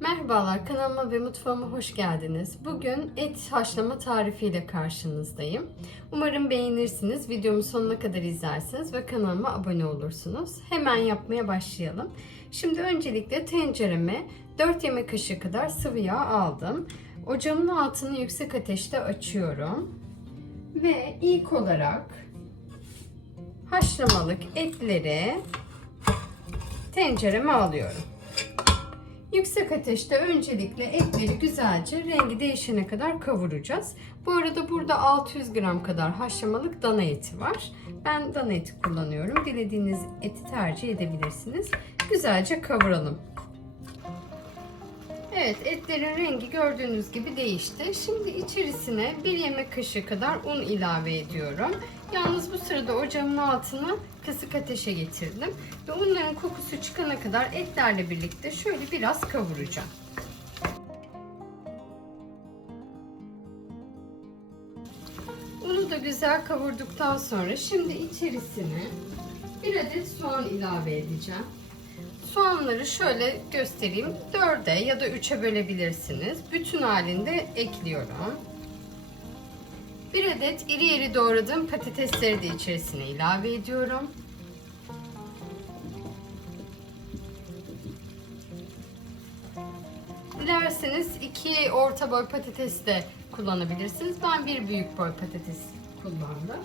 Merhabalar kanalıma ve mutfağıma hoş geldiniz. Bugün et haşlama tarifiyle karşınızdayım. Umarım beğenirsiniz. Videomu sonuna kadar izlersiniz ve kanalıma abone olursunuz. Hemen yapmaya başlayalım. Şimdi öncelikle tencereme 4 yemek kaşığı kadar sıvı yağ aldım. Ocağımın altını yüksek ateşte açıyorum. Ve ilk olarak haşlamalık etleri tencereme alıyorum. Yüksek ateşte öncelikle etleri güzelce rengi değişene kadar kavuracağız. Bu arada burada 600 gram kadar haşlamalık dana eti var. Ben dana eti kullanıyorum. Dilediğiniz eti tercih edebilirsiniz. Güzelce kavuralım. Evet etlerin rengi gördüğünüz gibi değişti. Şimdi içerisine bir yemek kaşığı kadar un ilave ediyorum. Yalnız bu sırada ocağımın altını kısık ateşe getirdim. Ve unların kokusu çıkana kadar etlerle birlikte şöyle biraz kavuracağım. Unu da güzel kavurduktan sonra şimdi içerisine bir adet soğan ilave edeceğim. Soğanları şöyle göstereyim. 4'e ya da 3'e bölebilirsiniz. Bütün halinde ekliyorum. Bir adet iri iri doğradığım patatesleri de içerisine ilave ediyorum. Dilerseniz iki orta boy patates de kullanabilirsiniz. Ben bir büyük boy patates kullandım.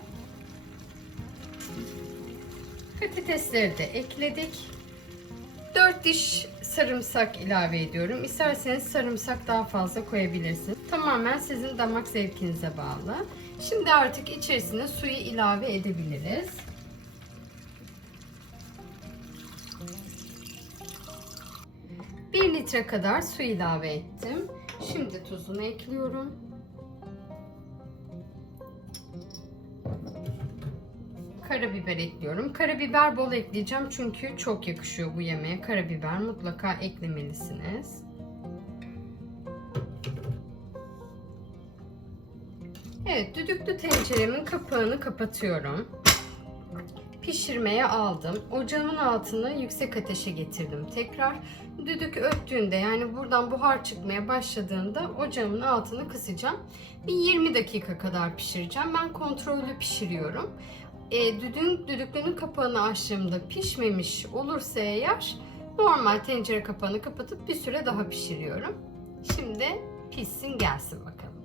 Patatesleri de ekledik. 4 diş sarımsak ilave ediyorum. İsterseniz sarımsak daha fazla koyabilirsiniz. Tamamen sizin damak zevkinize bağlı. Şimdi artık içerisine suyu ilave edebiliriz. Bir litre kadar su ilave ettim. Şimdi tuzunu ekliyorum. Karabiber ekliyorum. Karabiber bol ekleyeceğim çünkü çok yakışıyor bu yemeğe. Karabiber mutlaka eklemelisiniz. Evet, düdüklü tenceremin kapağını kapatıyorum. Pişirmeye aldım. Ocağımın altını yüksek ateşe getirdim tekrar. Düdük öttüğünde yani buradan buhar çıkmaya başladığında ocağımın altını kısacağım. Bir 20 dakika kadar pişireceğim. Ben kontrollü pişiriyorum e, düdüğün, düdüklünün kapağını açtığımda pişmemiş olursa eğer normal tencere kapağını kapatıp bir süre daha pişiriyorum. Şimdi pişsin gelsin bakalım.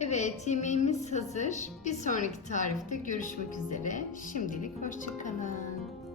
Evet yemeğimiz hazır. Bir sonraki tarifte görüşmek üzere. Şimdilik hoşçakalın.